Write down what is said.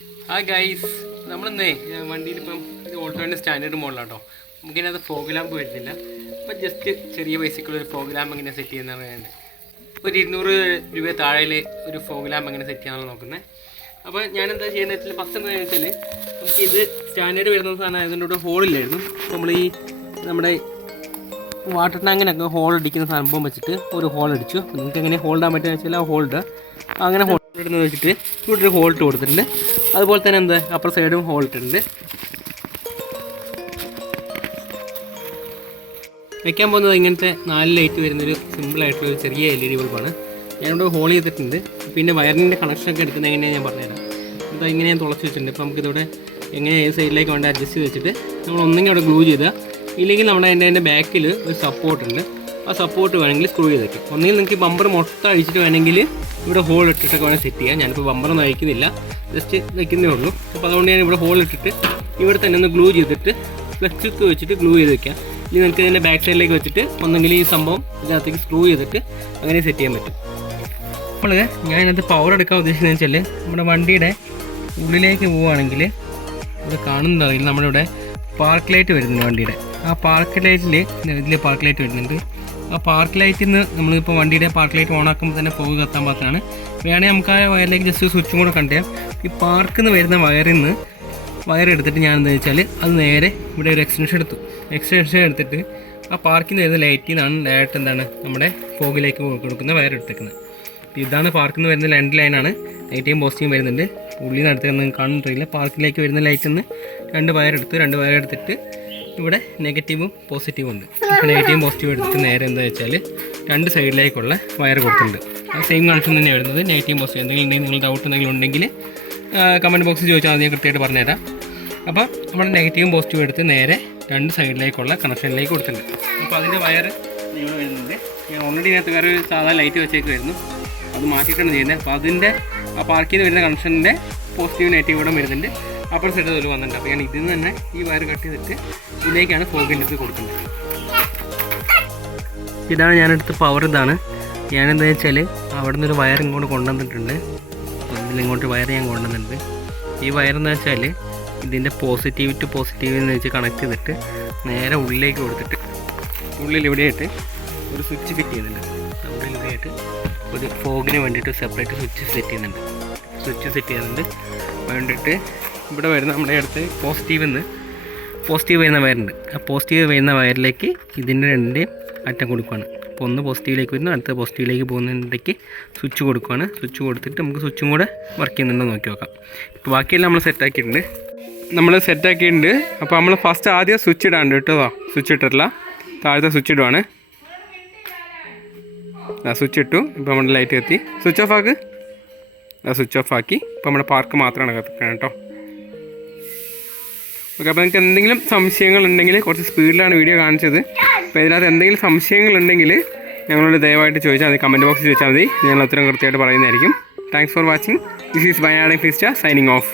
Hi guys, നമ്മളിന്നേ വണ്ടിയിലിപ്പം ഓൾട്ടോൻ്റെ സ്റ്റാൻഡേർഡ് മോഡലാട്ടോ. നമുക്കിതിനകത്ത് ഫോഗ് ലാമ്പ് വരുന്നില്ല. അപ്പം ജസ്റ്റ് ചെറിയ ബേസിക്കുള്ള ഒരു ഫോഗ് ലാമ്പ് എങ്ങനെ സെറ്റ് ചെയ്യുന്ന പറയുന്നത് ഒരു 200 രൂപ താഴെ ഒരു ഫോഗ് ലാമ്പ് എങ്ങനെ സെറ്റ് ചെയ്യാനാണ് നോക്കുന്നത്. അപ്പോൾ ഞാനെന്താ ചെയ്യുന്നത് വെച്ചാൽ ഫസ്റ്റ് എന്താണെന്ന് വെച്ചാൽ നമുക്കിത് സ്റ്റാൻഡേർഡ് വരുന്ന സാധനം അതിൻ്റെ കൂടെ ഹോളില്ലായിരുന്നു. നമ്മൾ ഈ നമ്മുടെ വാട്ടർ ടാങ്കിനൊക്കെ ഹോൾ അടിക്കുന്ന സംഭവം വെച്ചിട്ട് ഒരു ഹോൾ അടിച്ചു. നിങ്ങൾക്ക് എങ്ങനെ ഹോൾഡ് ആകാൻ പറ്റുക വെച്ചാൽ ആ ഹോൾഡ് അങ്ങനെ ഹോൾ ഇടുന്നത് വെച്ചിട്ട് ഇവിടെ ഒരു ഹോൾട്ട് കൊടുത്തിട്ടുണ്ട്. അതുപോലെ തന്നെ എന്താ അപ്പുറ സൈഡും ഹോൾട്ടുണ്ട്. വയ്ക്കാൻ പോകുന്നത് ഇങ്ങനത്തെ 4 ലൈറ്റ് വരുന്നൊരു സിമ്പിളായിട്ടുള്ളൊരു ചെറിയ LED ബൾബാണ്. ഞാനിവിടെ ഹോൾ ചെയ്തിട്ടുണ്ട്. പിന്നെ വയറിൻ്റെ കണക്ഷനൊക്കെ എടുക്കുന്നത് എങ്ങനെയാണ് ഞാൻ പറഞ്ഞുതരാം. ഇത് ഇങ്ങനെ ഞാൻ തുളച്ച് വെച്ചിട്ടുണ്ട്. ഇപ്പോൾ നമുക്കിതോടെ എങ്ങനെ ഏത് സൈഡിലേക്ക് വേണ്ട അഡ്ജസ്റ്റ് ചെയ്ത് വെച്ചിട്ട് നമ്മൾ ഒന്നെങ്കിൽ അവിടെ ഗ്ലൂ ചെയ്താൽ, ഇല്ലെങ്കിൽ നമ്മുടെ അതിൻ്റെ ബാക്കിൽ ഒരു സപ്പോർട്ടുണ്ട്. ആ സപ്പോർട്ട് വേണമെങ്കിൽ സ്ക്രൂ ചെയ്ത് വയ്ക്കും. ഒന്നെങ്കിൽ നിങ്ങൾക്ക് ബമ്പർ മൊത്തം അഴിച്ചിട്ട് വേണമെങ്കിൽ ഇവിടെ ഹോൾ ഇട്ടിട്ടൊക്കെ വേണമെങ്കിൽ സെറ്റ് ചെയ്യാം. ഞാനിപ്പോൾ ബമ്പറൊന്നും അഴിക്കുന്നില്ല, ജസ്റ്റ് വയ്ക്കുന്നേ ഉള്ളൂ. അപ്പോൾ അതുകൊണ്ട് ഞാൻ ഇവിടെ ഹോൾ ഇട്ടിട്ട് ഇവിടെ തന്നെ ഒന്ന് ഗ്ലൂ ചെയ്തിട്ട് ഫ്ലെക്സ് വെച്ചിട്ട് ഗ്ലൂ ചെയ്ത് വയ്ക്കാം. ഇനി നമുക്ക് ഇതിൻ്റെ ബാക്ക് സൈഡിലേക്ക് വെച്ചിട്ട് ഒന്നെങ്കിൽ ഈ സംഭവം ഇതിനകത്തേക്ക് സ്ക്രൂ ചെയ്തിട്ട് അങ്ങനെ സെറ്റ് ചെയ്യാൻ പറ്റും. അപ്പോൾ ഞാൻ ഇതിനകത്ത് പവർ എടുക്കാൻ ഉദ്ദേശിക്കുന്നത് വെച്ചാൽ നമ്മുടെ വണ്ടിയുടെ ഉള്ളിലേക്ക് പോവുകയാണെങ്കിൽ ഇവിടെ കാണുന്നതാണെങ്കിൽ നമ്മളിവിടെ പാർക്ക് ലൈറ്റ് വരുന്നുണ്ട് വണ്ടിയുടെ. ആ പാർക്ക് ലൈറ്റിൽ ഇതിൽ പാർക്ക് ലൈറ്റ് വരുന്നുണ്ട്. ആ പാർക്ക് ലൈറ്റിൽ നിന്ന് നമ്മളിപ്പോൾ വണ്ടിയുടെ പാർക്ക് ലൈറ്റ് ഓൺ ആക്കുമ്പോൾ തന്നെ ഫോഗ് കത്താൻ പാകത്താണ്. വേണമെങ്കിൽ നമുക്ക് ആ വയറിലേക്ക് ജസ്റ്റ് സ്വിച്ചും കൂടെ കണ്ടു ചെയ്യാം. ഈ പാർക്കിൽ നിന്ന് വരുന്ന വയർ എടുത്തിട്ട് ഞാൻ എന്താ വെച്ചാൽ അത് നേരെ ഇവിടെ ഒരു എക്സ്റ്റൻഷൻ എടുത്തിട്ട് ആ പാർക്കിൽ നിന്ന് വരുന്ന ലൈറ്റിൽ നിന്നാണ് ഡയറക്റ്റ് എന്താണ് നമ്മുടെ ഫോഗിലേക്ക് കൊടുക്കുന്ന വയർ എടുത്തേക്കുന്നത്. ഇതാണ് പാർക്കിൽ നിന്ന് വരുന്ന 2 ലൈനാണ്. നെഗറ്റീവും പോസിറ്റീവും വരുന്നുണ്ട്. ഉള്ളിൽ നിന്ന് അടുത്ത് നിങ്ങൾക്ക് കാണുന്നില്ല. പാർക്കിലേക്ക് വരുന്ന ലൈറ്റിൽ നിന്ന് 2 വയർ എടുത്തിട്ട് ഇവിടെ നെഗറ്റീവും പോസിറ്റീവും ഉണ്ട്. അപ്പോൾ നെഗറ്റീവും പോസിറ്റീവും എടുത്തിട്ട് നേരെ എന്താ വെച്ചാൽ 2 സൈഡിലേക്കുള്ള വയർ കൊടുത്തിട്ടുണ്ട്. ആ സെയിം കണക്ഷൻ തന്നെ വരുന്നത്. നെഗറ്റീവും പോസിറ്റീവ് എന്തെങ്കിലും നിങ്ങൾ ഡൗട്ട് എന്തെങ്കിലും ഉണ്ടെങ്കിൽ കമൻറ്റ് ബോക്സിൽ ചോദിച്ചാൽ അത് ഞാൻ കൃത്യമായിട്ട് പറഞ്ഞുതരാം. അപ്പോൾ നമ്മൾ നെഗറ്റീവും പോസിറ്റീവും എടുത്ത് നേരെ 2 സൈഡിലേക്കുള്ള കണക്ഷനിലേക്ക് കൊടുത്തിട്ടുണ്ട്. അപ്പോൾ അതിൻ്റെ വയർ ഇവിടെ വരുന്നുണ്ട്. ഞാൻ ഓൾറെഡി ഇതിനകത്ത് വേറെ ഒരു സാധാ ലൈറ്റ് വെച്ചേക്ക് വരുന്നു, അത് മാറ്റിയിട്ടാണ് ചെയ്യുന്നത്. അപ്പോൾ അതിൻ്റെ ആ പാർക്കിൽ നിന്ന് വരുന്ന കണക്ഷൻ്റെ പോസിറ്റീവ് നെഗറ്റീവ് ഇവിടെ വരുന്നുണ്ട്. അപ്പുറം സൈഡ് തൊഴിൽ വന്നിട്ടുണ്ട്. അപ്പോൾ ഞാൻ ഇതിൽ നിന്ന് തന്നെ ഈ വയർ കട്ട് ചെയ്തിട്ട് ഇതിലേക്കാണ് ഫോഗിൻ്റെ ഇത് കൊടുക്കുന്നത്. ഇതാണ് ഞാനെടുത്ത പവർ. ഇതാണ് ഞാനെന്താ വെച്ചാൽ അവിടെ നിന്നൊരു വയർ ഇങ്ങോട്ട് കൊണ്ടുവന്നിട്ടുണ്ട്. ഇതിലിങ്ങോട്ട് വയർ ഞാൻ കൊണ്ടുവന്നിട്ടുണ്ട്. ഈ വയറെന്ന് വെച്ചാൽ ഇതിൻ്റെ പോസിറ്റീവ് ടു പോസിറ്റീവ് എന്ന് വെച്ച് കണക്ട് ചെയ്തിട്ട് നേരെ ഉള്ളിലേക്ക് കൊടുത്തിട്ട് ഉള്ളിൽ ഇവിടെയായിട്ട് ഒരു സ്വിച്ച് ഫിറ്റ് ചെയ്യുന്നുണ്ട്. ഉള്ളിൽ ഇവിടെയായിട്ട് ഒരു ഫോഗിന് വേണ്ടിയിട്ട് സെപ്പറേറ്റ് സ്വിച്ച് സെറ്റ് ചെയ്യുന്നുണ്ട്. വേണ്ടിയിട്ട് ഇവിടെ വരുന്ന നമ്മുടെ അടുത്ത് പോസിറ്റീവ് വരുന്ന വയറുണ്ട്. ആ പോസിറ്റീവ് വരുന്ന വയറിലേക്ക് ഇതിൻ്റെ 2 അറ്റം കൊടുക്കുകയാണ്. അപ്പോൾ ഒന്ന് പോസിറ്റീവിലേക്ക് വരുന്നു, അടുത്ത പോസിറ്റീവിലേക്ക് പോകുന്നതിൻ്റെക്ക് സ്വിച്ച് കൊടുക്കുകയാണ്. സ്വിച്ച് കൊടുത്തിട്ട് നമുക്ക് സ്വിച്ചും കൂടെ വർക്ക് ചെയ്യുന്നുണ്ടോ നോക്കി നോക്കാം. ഇപ്പോൾ ബാക്കിയെല്ലാം നമ്മൾ സെറ്റാക്കിയിട്ടുണ്ട്. അപ്പോൾ നമ്മൾ ഫസ്റ്റ് ആദ്യം സ്വിച്ച് ഇടാണ്ട് കേട്ടോ. സ്വിച്ച് ഇട്ടിട്ടില്ല, താഴത്തെ സ്വിച്ച് ഇടുവാണ്. സ്വിച്ച് ഇട്ടു. ഇപ്പോൾ നമ്മുടെ ലൈറ്റ് കത്തി. സ്വിച്ച് ഓഫ് ആക്കി. ഇപ്പോൾ നമ്മുടെ പാർക്ക് മാത്രമാണ് കത്തിക്കണം കേട്ടോ. ഓക്കെ. അപ്പോൾ നിങ്ങൾക്ക് എന്തെങ്കിലും സംശയങ്ങളുണ്ടെങ്കിൽ, കുറച്ച് സ്പീഡിലാണ് വീഡിയോ കാണിച്ചത്. അപ്പോൾ ഇതിനകത്ത് എന്തെങ്കിലും സംശയങ്ങളുണ്ടെങ്കിൽ ഞങ്ങളോട് ദയവായിട്ട് ചോദിച്ചാൽ മതി, കമൻറ്റ് ബോക്സിൽ ചോദിച്ചാൽ മതി. ഞങ്ങൾ ഉത്തരം കൃത്യമായിട്ട് പറയുന്നതായിരിക്കും. Thanks for watching. This is by ആഡിങ് ഫിസ്റ്റ സൈനിങ് ഓഫ്.